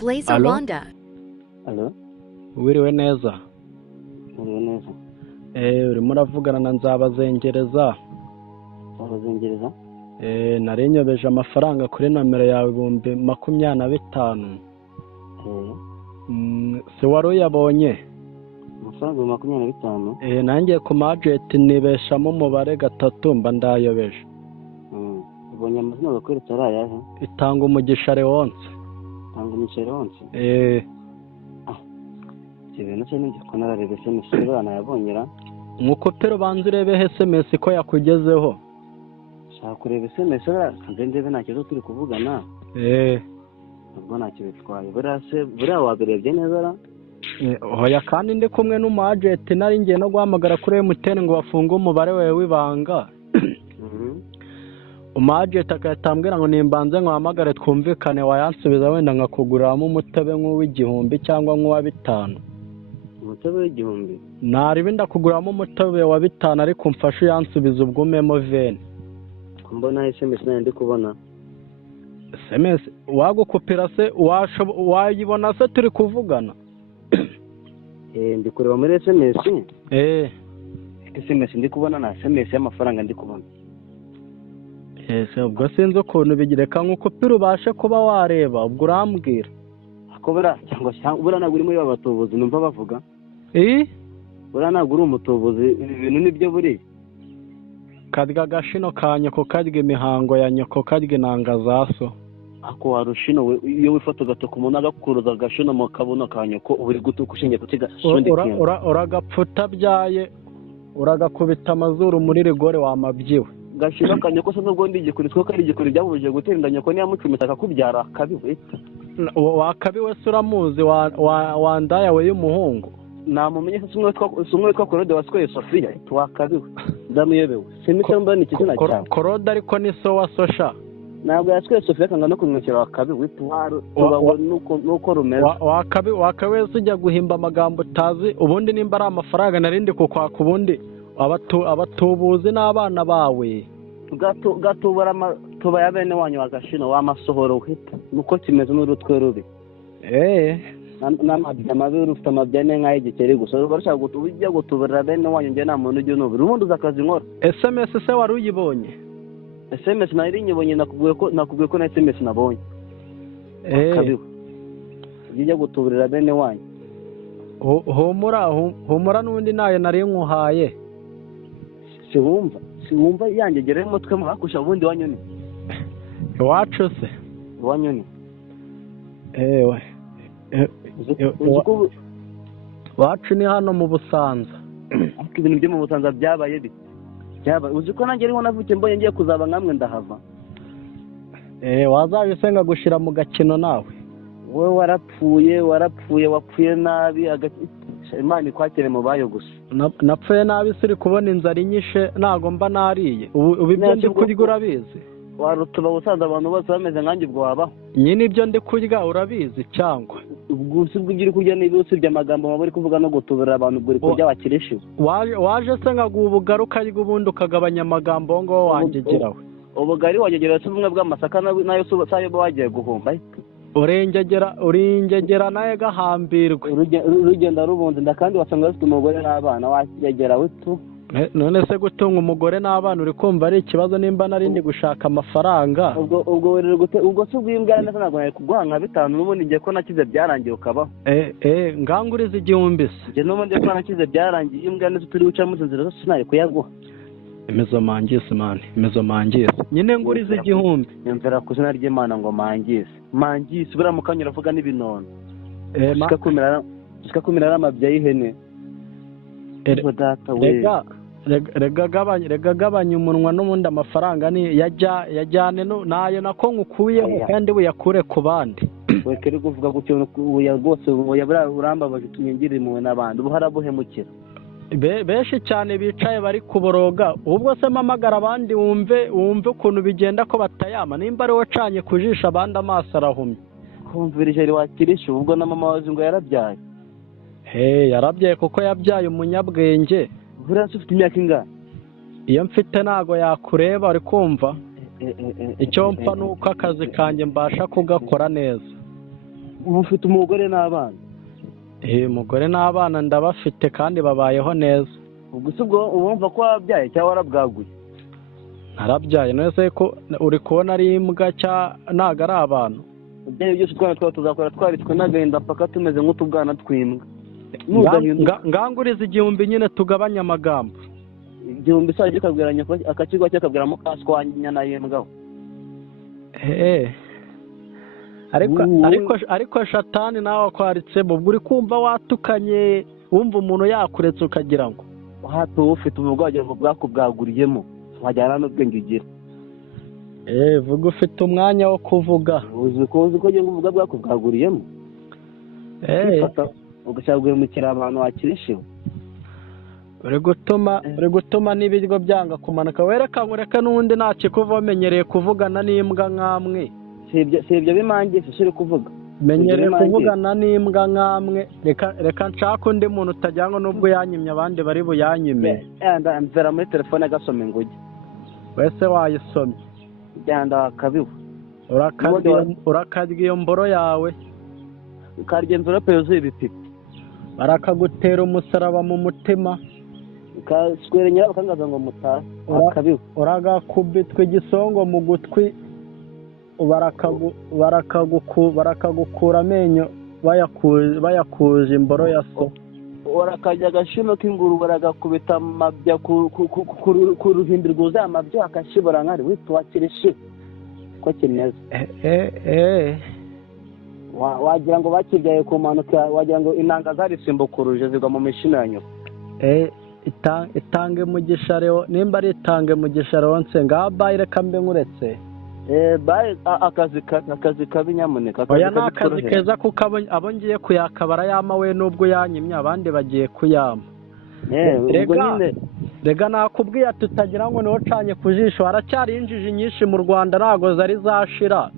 Blazer Alo? Wanda. Alo, Wiriwe neza. uriwe neza. Urimo uravugana na Nzabazengereza. Abazengereza? Nari nyobeje amafaranga kuri nomero yawe 25,000. Se wari uyabonye? Amafaranga 25. Nanjye ku majeti nibeshamo umubare 3 mba ndayobeje. Ubonye amazina bakweretse ari ayahe? Itanga umugisha Leonce. Tanga umiceri wonse. Ibintu cyo nibyo ko nararebe SMS bana yabonyera. Nkuko pero banze urebe SMS ko yakugezeho. Shaka kureba SMS ndende nta kibazo turi kuvugana. Ubwo nta kibazo bitwaye. Buriya wabirebye neza ra? Hoya kandi ndi kumwe n'umagenti nari ngiye no guhamagara kuri MTN ngo bafunge umubare wawe w'ibanga. Umagenti akatambwira ngo nimbanze nkahamagare twumvikane wayansubiza wenda nkakuguramo umutebe nk'uw'igihumbi cyangwa nk'uwa 5. Umutebe w'igihumbi? Naribi ndakuguramo umutebe wa 5 ariko mfashe yansubiza ubwo memo veni. Mbona SMS nayo ndi kubona. SMS wagukupira se wayibona se turi kuvugana? Ndi kureba muri SMS. SMS ndi kubona na SMS y'amafaranga ndi kubona. Ubwo sinzi ukuntu bigireka nk'ukupira ubashe kuba wareba ubwo urambwira. Akobera cyangwa bura ntabwo uri muri babatubuzi numva bavuga. Bura ntabwo uri umutubuzi ibintu nibyo buri. Kadga gashino kanye ko kadga imihango ya nyoko kadga nanga zaso. Ako warushino we iyo wifata gatoko umuntu agakuruza gashino mu kabuno kanye ko uburi gutuka ushinge kutiga shundi kintu. Uragapfuta byaye uragakubita amazuru muri rigore wamabyiwe. Gashino kanye ko se nubwo ndije kuri two kari gikuri byabuje guterindanya ko niya mucumita akakubyara akabiwe. Wakabiwe se uramuzi wandaya we y'umuhungu. Namumenye sumwe twa Korode wasikoye Sofia twakabiwe. Ndamuyebewe. Simitemba ni kizina cyawe. Korode ariko ni so wa sosha. Ntabwo yasikoye Sofia kanga no kumwekera wakabiwe twaro tubaho nuko rumeze. Wakabiwe ujya guhimba amagambo utazi ubundi nimba ari amafaranga narindi kukwaka ubundi abatubuzi n'abana bawe. Gatubara tuba ya bene wanyu wagashino wamasohoro uhita nuko kimeze n'urutwe rubi. N'amabya ufite amabyane nk'ay'igikeri gusa barashaka ujya gutubura bene wanyu nge nta muntu ujya unubira ubundi uza akazi nkora. SMS se wari uyibonye? SMS nari nyibonye nakubwiye ko na SMS nabonye. Kabiwe ujya gutuburira bene wanyu. Humura n'undi nayo nari nkuhaye. Siwumva yanjegera umutwe mu hakusha ubundi wanyoni. Iwacu se? Wanyoni. Wacu ni hano mu Busanza. Ibintu byo mu Busanza byabaye bite? Uzi ko nanjye ariho navuke mbonye ngiye kuzaba nkamwe ndahava. Wazabisenga gushira mu gakino nawe. Wowe wapfuye nabi Imana ikwakire mu bayo gusa. Napfuye nabi siri kubona inzara inyishe nago mba nariye. Ubu ibyo ndi kurya urabizi. Warutuba Busanza abantu bose bameze nkanjye ubwo wabaho. Nyine ibyo ndi kurya urabizi cyangwa. Ubwo uri kurya n'ibyo by'amagambo maburi kuvuga no gutubura abantu ubwo uri kurya bakireshiwe. Waje se ngagubugaru ukarya ubundi ukagabanya amagambo ngo wanjegerawe. Ubugari wagegera se ubumwe bw'amasaka nayo sayo bagiye guhomba. Uringegera naye gahambirwe. Urugenda rubunze ndakandi wasanga bafite umugore n'abana wakigera witu. None se gutunga umugore n'abana uri kumva ari ikibazo nimba narindi gushaka amafaranga. Ubwo se ubwimbwa neza ntabwo nari kuguha nka 5 n'ubundi ngiye ko nakize byarangiye ukabaho. Nganguriza igihumbi se. Ngiye n'ubundi ko nakize byarangiye imbwa neza turi guca mu nzira zose sinari kuyaguha. Imezo mangise. Nyine nguriza igihumbi. Nyumvira ku izina ry'Imana ngo mangise bura mukanya uravuga n'ibinono. Shika kumira amabya y'ihene. Rega gabanya umunwa n'ubundi amafaranga ni yajyane nayo nako ngukuyeho kandi buyakure ku bandi. Wekere kuvuga gutyo uya rwose uyabura urambabaje tunyingire imwe n'abandi ubuharabuhemukira. Benshi cyane bicaye bari kuboroga ubwo se mamagara abandi wumve ukuntu bigenda ko batayama nimba ari wacanye kujisha abandi amaso arahumye. Kumvirije ari wakirisha ubwo na mama wazi ngo yarabyaye. Yarabyaye kuko yabyaye umunyabwenge. Buriya ufite imyaka ingana? Iyo mfite ntago yakureba uri kumva. Icyo mpfa nuko akazi kanjye mbasha kugakora neza. ubu ufite umugore n'abana? Umugore n'abana ndabafite kandi babayeho neza. ubwo se ubwo wumva ko wabyaye cyangwa warabwaguye? Narabyaye nese ko uri kubona ari imbwa ntago ari abantu. ibyo byose utwana twawe tuzakora twaritswe n'agahinda mpaka tumeze nk'utubwana tw'imbwa. nganguriza 1000 nyine tugabanya amagambo. 1000 saa gikabwira nyoko akakigwa cyakabwira mukaswanya na yembwaho. ariko shatani nawe akwaritse ubwo uri kumva watukanye wumva umuntu yakuretse ukagira ngo hato ufite ubugwaje bwakubwaguriyemo wajyana n'ubwenge ugira. vuga ufite umwanya wo kuvuga. uzi ko ngiye kuvuga bwakubwaguriyemo. ugashaka mukira abantu wakirishiwe. uri gutuma n'ibiryo byanga kumanuka. wereka n'undi ntakikuva menyereye kuvugana n'imbwa nk'amwe. si ibyo bimangisha uri kuvuga. menyereye kuvugana n'imbwa nk'amwe. reka nshaka undi muntu utajyana n'ubwo yanyimye abandi bari buyanyime. mvera muri telefone agasoma inguge. wese wayisomye. byanda wakabiwe. urakarya iyo mboro yawe. ukarya envelope yuzuye ibipipi. barakagutera umusaraba mu mutima. ukaswera nyiraho bakangaza ngo mutahe. uragakubitwa igisongo mu gutwi. barakagukura amenyo bayakuje imboro ya so. urakajya agashino k'ingurube baragakubita amabya ku ruhimbi rwuzuye amabya akashibura nkari witwa kirishe ko kimeze. wagira ngo bakibyaye ku mpanuka, wagira ngo intanga zarisimbukuruje zigwa mu mishino ya nyoko. itange mugisha rero nimba ari itange mugisha ronse ngaha bayi reka mbe nkuretse. bayi akazi kabi nyamuneka. oya ni akazi keza kuko abo ngiye kuyaka barayama we n'ubwo yanyimye abandi bagiye kuyama. rega nakubwiye tutagira ngo niwo canye ku jisho. haracyari injiji nyinshi mu Rwanda ntago zari zashira.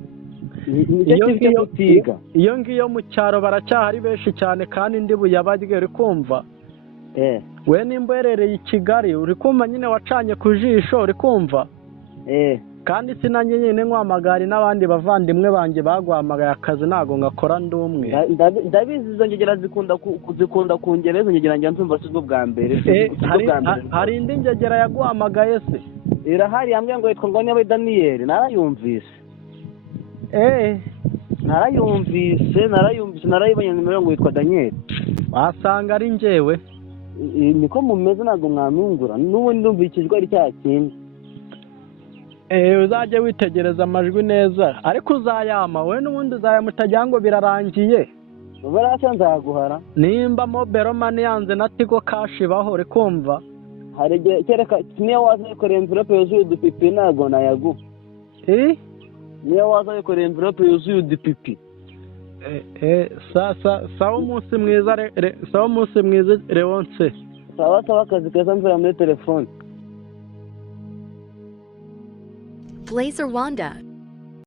iyo ngiyo mu cyaro baracyahari benshi cyane kandi ndi buyabarye. uri kumva we nimba uherereye i Kigali uri kumva nyine wacanye ku jisho. uri kumva kandi sinanjye nyine nkwamagari n'abandi bavandimwe banjye bagwamagaye akazi ntago ngakora ndi umwe. ndabizi izo ngegera zikunda kungera. izo ngegera njya nzumva si bwo bwa mbere. hari indi ngegera yaguhamagaye se? irahari hamwe ngo yitwa ngo niba Daniyeli. narayumvise narayibonye nimero ngo yitwa Daniyeli. wasanga ari njyewe. niko mumeze ntabwo mwamwungura. n'ubundi ndumva ikijwi ari cya kindi. uzajya witegereza amajwi neza ariko uzayama we n'ubundi uzayamutajya ngo birarangiye. barasa nzaguhara nimba mobile money yanze na Tigo Cash ibaho. uri kumva hari igihe kereka niyo waza yikoreye envelope yuzuye udupipi ntabwo nayaguha. niyo waza yikoreye envelope yuzuye udupipi. sawa umunsi mwiza sawa umunsi mwiza Leonce. sawa akazi keza mvira muri telefone. Blazer Wanda.